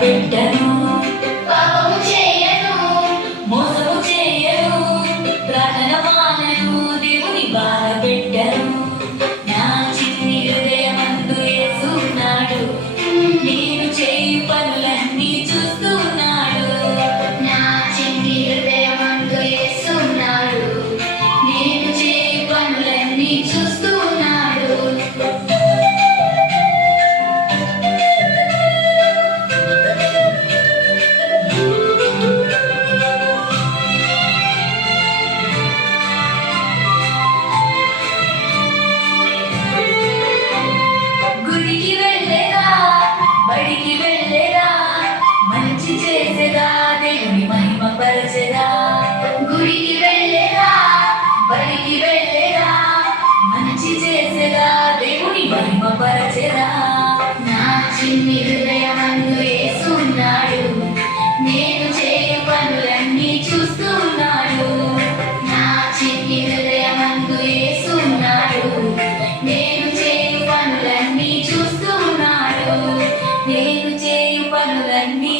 పెట్టను, పాపము చేయను, మోసము చేయను, ప్రార్థన మానను, దేవుని బాధ పెట్టను. నా చిన్ని హృదయమందు యేసున్నాడు, నేను చేయు పనులన్నీ చూస్తున్నాడు. నా చిన్ని హృదయమందు యేసున్నాడు, నేను చేయు పనులన్నీ చూస్తున్నాడు. గుడికి వెళ్ళేదా, బడికి వెళ్ళేదా, మంచి చేసేదా, దేవుని మహిమ పరచెదా. గుడికి వెళ్ళేదా, బడికి వెళ్ళేదా, మంచి చేసేదా, దేవుని మహిమ పరచెదా. నా చిన్ని హృదయమందు యేసున్నాడు, నేను చేయు పనులన్నీ చూస్తున్నాడు. నా చిన్ని హృదయమందు యేసున్నాడు, నేను చేయు పనులన్నీ చూస్తున్నాడు. నేను చేయు పనులన్నీ